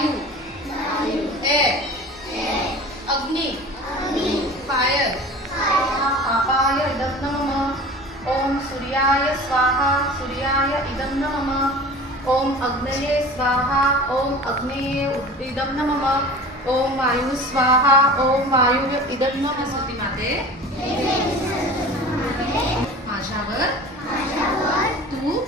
वायू, एयर, अग्नि, फायर, आपाय इदं नमः। ओम सूर्याय स्वाहा, सूर्याय इदं नमः। ओम अग्नये स्वाहा, ओम अग्नेये इदं नमः। ओम वायु स्वाहा, ओम वायु इदं नमः। सरस्वती माते, माझ्यावर तू